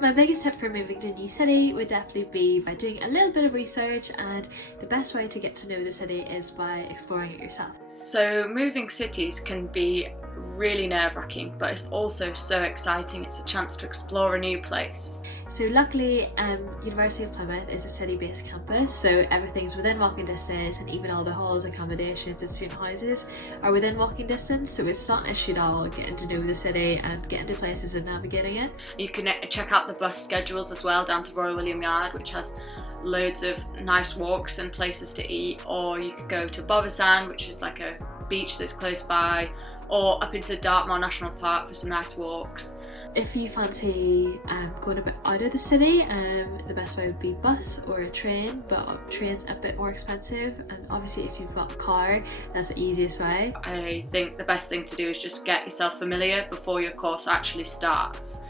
My biggest tip for moving to a new city would definitely be by doing a little bit of research, and the best way to get to know the city is by exploring it yourself. So moving cities can be really nerve-wracking, but it's also so exciting. It's a chance to explore a new place. So luckily, University of Plymouth is a city-based campus, so everything's within walking distance, and even all the halls, accommodations and student houses are within walking distance, so it's not an issue at all getting to know the city and getting to places and navigating it. You can check out the bus schedules as well down to Royal William Yard, which has loads of nice walks and places to eat, or you could go to Bothersand, which is like a beach that's close by, or up into Dartmoor National Park for some nice walks. If you fancy going a bit out of the city, the best way would be bus or a train, but train's a bit more expensive, and obviously if you've got a car, that's the easiest way. I think the best thing to do is just get yourself familiar before your course actually starts.